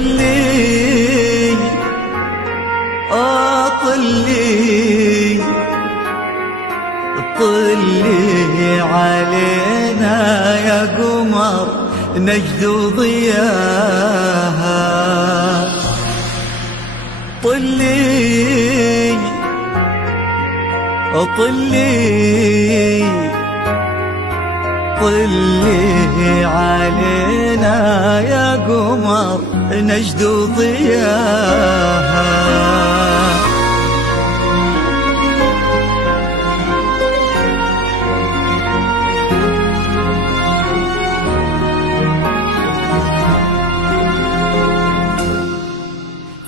طلي طلي طلي علينا يا قمر نجد ضياها. طلي طلي طلي علينا يا قمر نجد ضياها.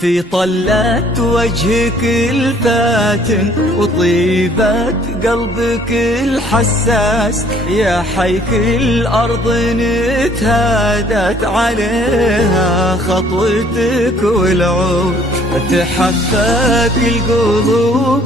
في طلة وجهك الفاتن وطيبة قلبك الحساس، يا حيك الأرض نتهادت عليها خطوتك والعود، تحفك القلوب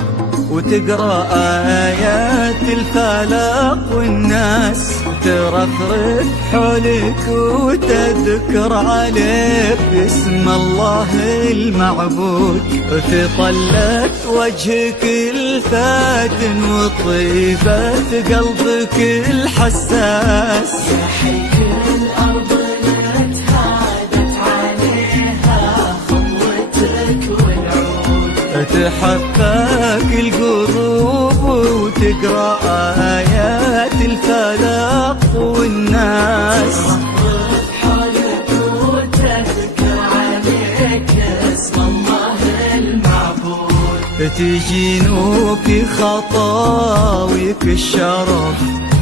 وتقرأ آيات الفلق والناس ترفرف حولك وتذكر عليك اسم الله المعبود. في طلة وجهك الفاتن وطيبة قلبك الحساس، يا حيك الأرض نتهادت عليها خطوتك والعود، تحفك القلوب وتقرأ آيات الفلق والناس ترفرف حولك وتذكر عليك اسم الله المعبود. تجينوك خطاويك الشرف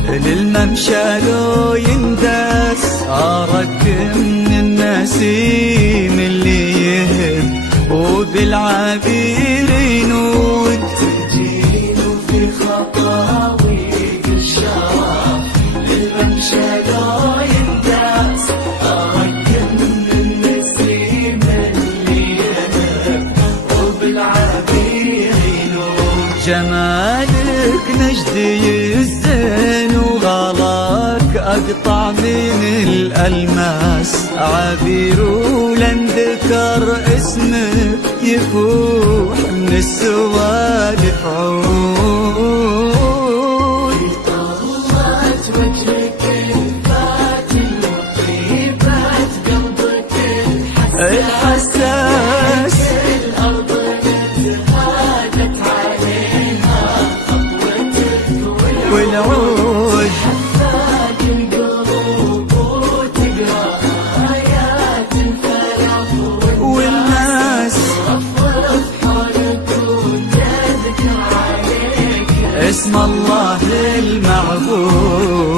للممشى لو ينداس، أرك من النسيم اللي يهب وبالعبير ينود. تجينو في خطاويك الشرف للممشى لو ينداس، أركب من النسيم اللي يهب وبالعبير ينود. جمالك نجدي الزين وغلاك أقطع من الألماس، عبير ولن ذكر اسمك يفوح من السوالف عود. في طلعت وجهك الفاتن وطيبة قلبك الحساس، الأرض نتهادت عليها خطوتك والعود حفاك القلوب وتقرأ آيات الفلق والناس ترفرف حولك وتذكر عليك اسم الله المعبود.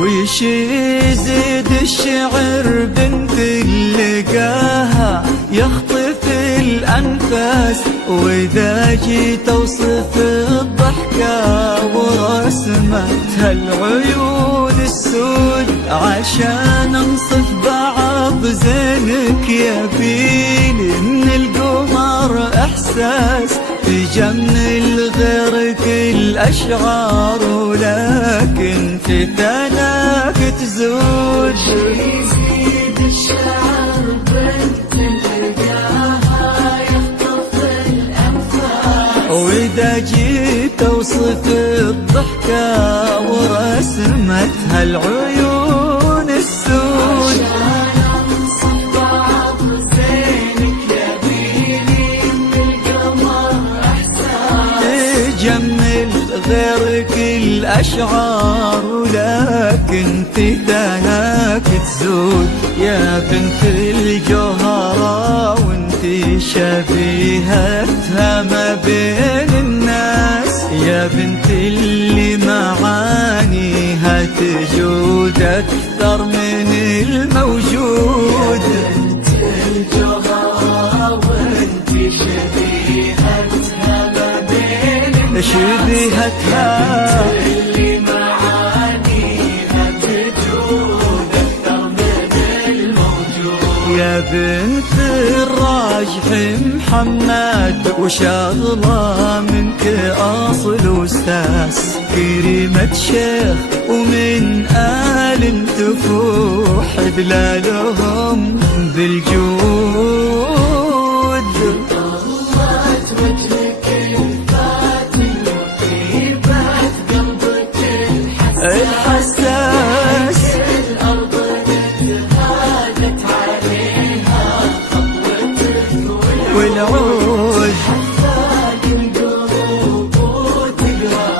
ويش يزيد الشعر بنت اللقاها يخطف الأنفاس، وإذا جيت أوصف الضحكة ورسمتها العيون السود، عشان أنصف بعض زينك يبيلي من القمر إحساس، تجمل غيرك الأشعار ولكن في ثناك تزود. يزيد الشعر بنت تلقاها يخطف الأنفاس، وإذا جيت أوصف الضحكة ورسمتها العيون السود، عشان أنصف بعض زينك يبيلي من القمر إحساس، تجمل غيرك الأشعار ولكن في ثناك تزود. يا بنت الجوهرة وانتي شبيهتها ما بين الناس، يا بنت اللي معانيها تجود أكثر من الموجود. بنت الجوهرة وانت شبيهتها ما بين شبيهتها اللي معانيها تجود أكثر من الموجود. يا بنت الراجح محمد وشغلة منك أصل أستاذ، كريمة شيخ ومن آل تفوح دلالهم بالجود. طلت وجهك الفاتن وطيبت قلبك الحساس، الأرض نتهادت عليها خطوتك والعود حفاق القلوب وتقرأ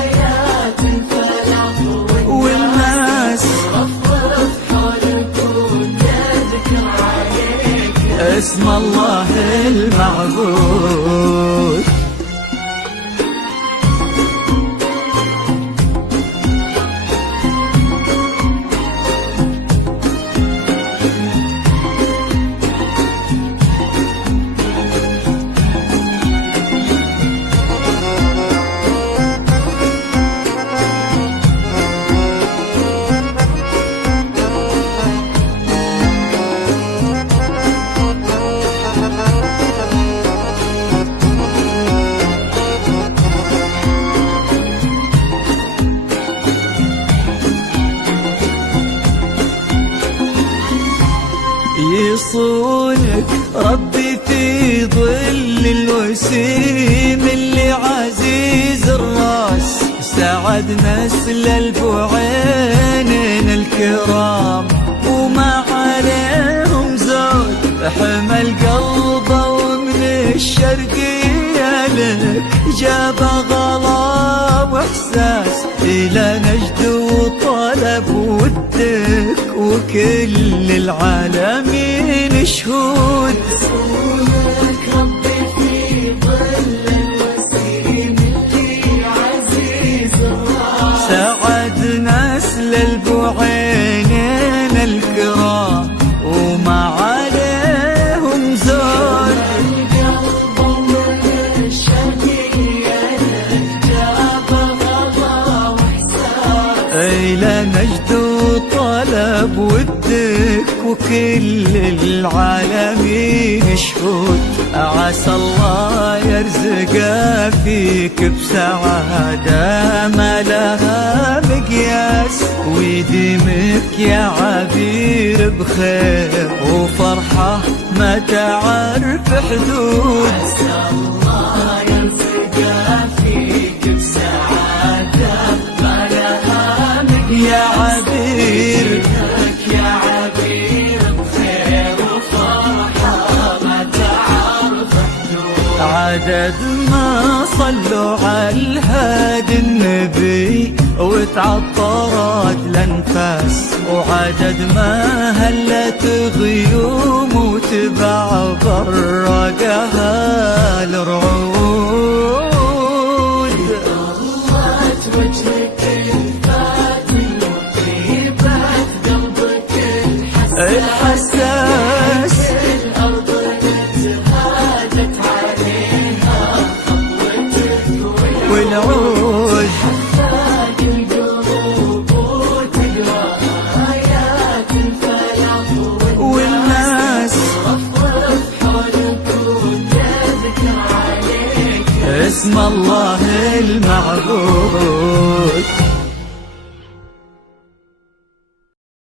آيات الفلاح والناس رفرف حولك وتذكر عليك اسم الله المعبود. يصونك ربي في ظل الوسيم اللي عزيز الراس، سعد نسل البعينين الكرام وما عليهم زود، حمل قلبه ومن الشرقية لك جاب غلا واحساس، الى نجد وطلب ودك وكل العالمين شهود. يصونك ربي في ظل الوسيم اللي عزيز الراس، سعد نسل البعينين الكرام وما عليهم زود، القلب ومن الشرقية لك جاب غلا واحساس، إلى نجد وطلب ودك وكل العالمين شهود. عسى الله يرزق فيك بسعادة ما لها مقياس، ويديمك يا عبير بخير وفرحة ما تعرف حدود. عسى الله يرزق فيك بسعادة ما لها يا عبير يا عبير بخير وفرحة ما تعرف حدود. عدد ما صلوا على الهادي النبي وتعطرت الانفاس، وعدد ما هلت غيوم وتبع برقها الرعود. طلت وجهك الفاتن وطيبت قلبك الحساس، الأرض نتهادت عليها خطوتك والعود حفاق القلوب وتقرأ آيات الفلاح والناس رفرف حولك وتذكر عليك اسم الله المعبود.